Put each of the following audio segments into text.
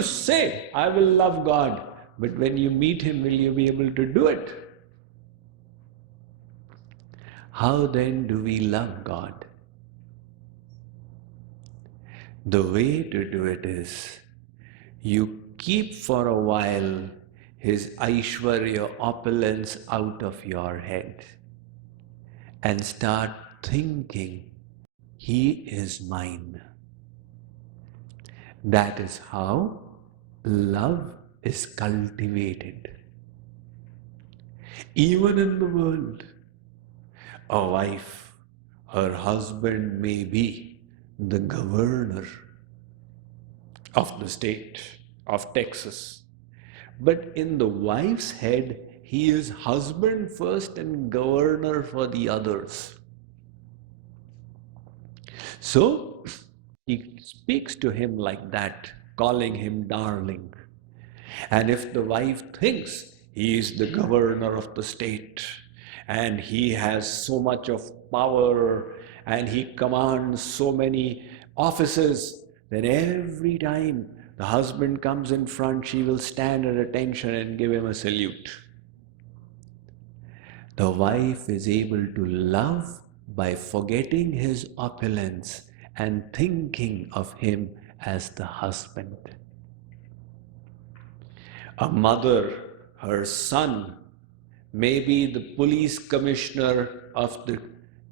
You say, I will love God, but when you meet Him, will you be able to do it? How then do we love God? The way to do it is, you keep for a while His Aishwarya opulence out of your head and start thinking, He is mine. That is how love is cultivated. Even in the world, a wife, her husband may be the governor of the state of Texas. But in the wife's head, he is husband first and governor for the others. So he speaks to him like that, calling him darling. And if the wife thinks he is the governor of the state and he has so much of power and he commands so many offices, then every time the husband comes in front, she will stand at attention and give him a salute. The wife is able to love by forgetting his opulence and thinking of him as the husband. A mother, her son, may be the police commissioner of the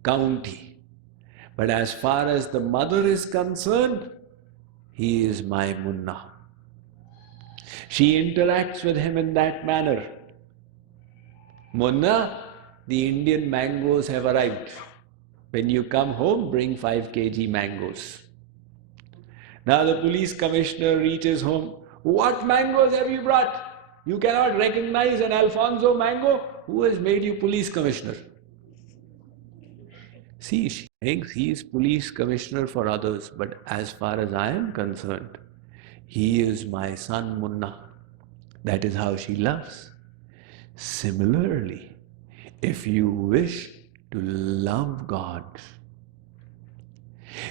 county, but as far as the mother is concerned, he is my Munna. She interacts with him in that manner. Munna, the Indian mangoes have arrived. When you come home, bring 5 kg mangoes. Now the police commissioner reaches home. What mangoes have you brought? You cannot recognize an Alfonso mango? Who has made you police commissioner? See, she thinks he is police commissioner for others, but as far as I am concerned, he is my son Munna. That is how she loves. Similarly, if you wish to love God,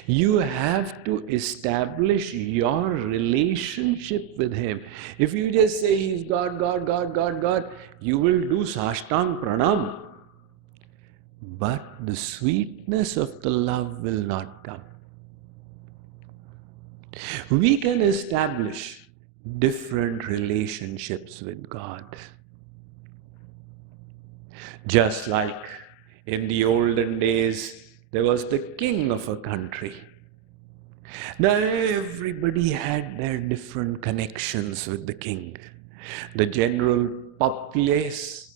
you have to establish your relationship with Him. If you just say He's God, God, God, God, God, you will do Sashtang Pranam. But the sweetness of the love will not come. We can establish different relationships with God. Just like in the olden days, there was the king of a country. Now everybody had their different connections with the king. The general populace,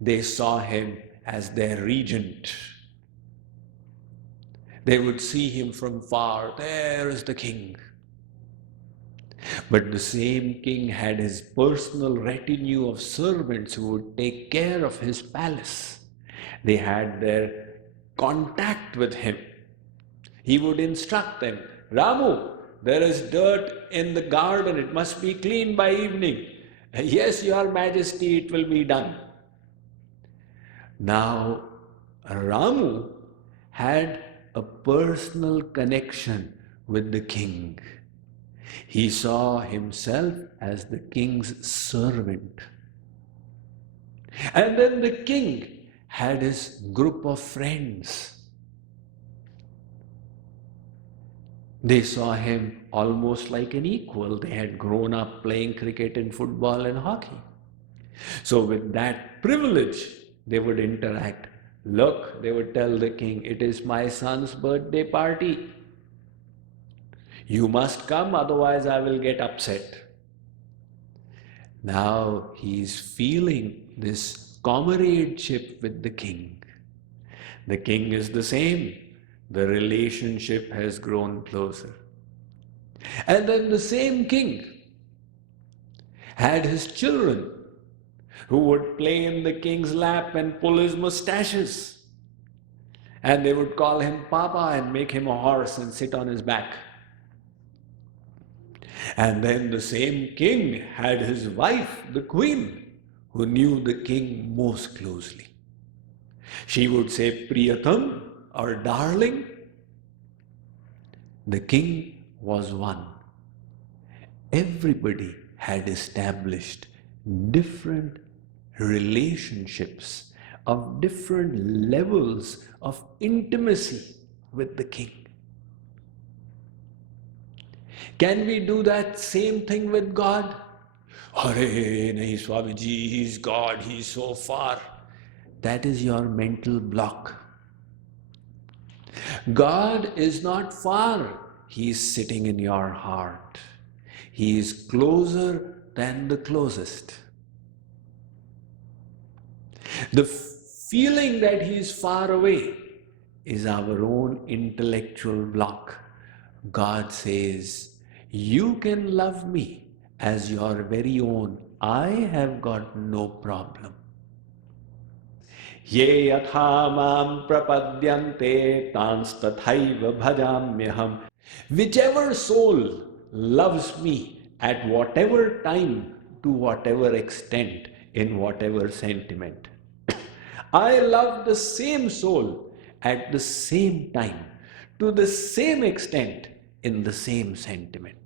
they saw him as their regent. They would see him from far, there is the king. But the same king had his personal retinue of servants who would take care of his palace. They had their contact with him. He would instruct them, Ramu, there is dirt in the garden, it must be cleaned by evening. Yes, your majesty, it will be done. Now, Ramu had a personal connection with the king. He saw himself as the king's servant. And then the king had his group of friends. They saw him almost like an equal. They had grown up playing cricket and football and hockey. So with that privilege, they would interact. Look, they would tell the king, it is my son's birthday party. You must come, otherwise I will get upset. Now he is feeling this comradeship with the king. The king is the same. The relationship has grown closer. And then the same king had his children who would play in the king's lap and pull his mustaches. And they would call him Papa and make him a horse and sit on his back. And then the same king had his wife, the queen, who knew the king most closely. She would say Priyatam or darling. The king was one. everybody had established different relationships of different levels of intimacy with the king. Can we do that same thing with God? Hare, nahi Swamiji, he's God, he's so far. That is your mental block. God is not far, he is sitting in your heart. He is closer than the closest. The feeling that he is far away is our own intellectual block. God says, you can love me as your very own. I have got no problem. Ye yatha mam prapadyante tans tathaiva bhajamyaham. Whichever soul loves me at whatever time, to whatever extent, in whatever sentiment, I love the same soul at the same time, to the same extent, in the same sentiment.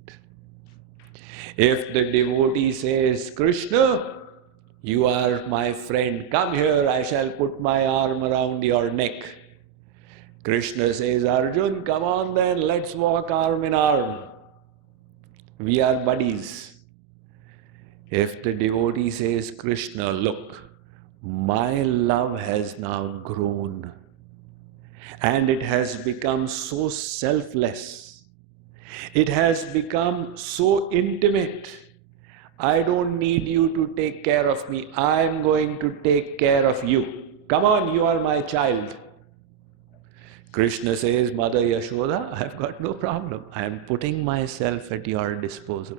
If the devotee says, Krishna, you are my friend, come here, I shall put my arm around your neck. Krishna says, Arjun, come on then, let's walk arm in arm. We are buddies. If the devotee says, Krishna, look, my love has now grown and it has become so selfless. It has become so intimate. I don't need you to take care of me. I'm going to take care of you. Come on, you are my child. Krishna says, Mother Yashoda, I've got no problem. I am putting myself at your disposal.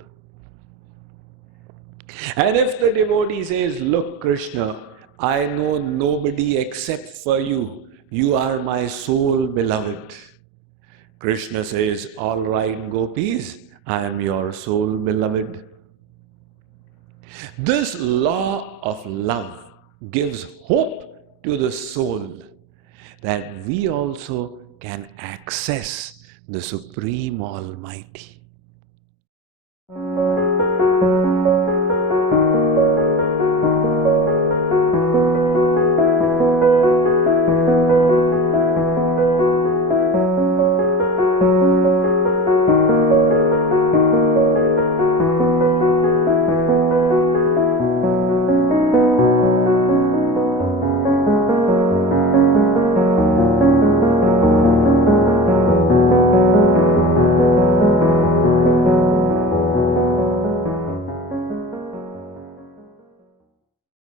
And if the devotee says, look, Krishna, I know nobody except for you. You are my sole beloved. Krishna says, all right, Gopis, I am your sole beloved. This law of love gives hope to the soul that we also can access the Supreme Almighty.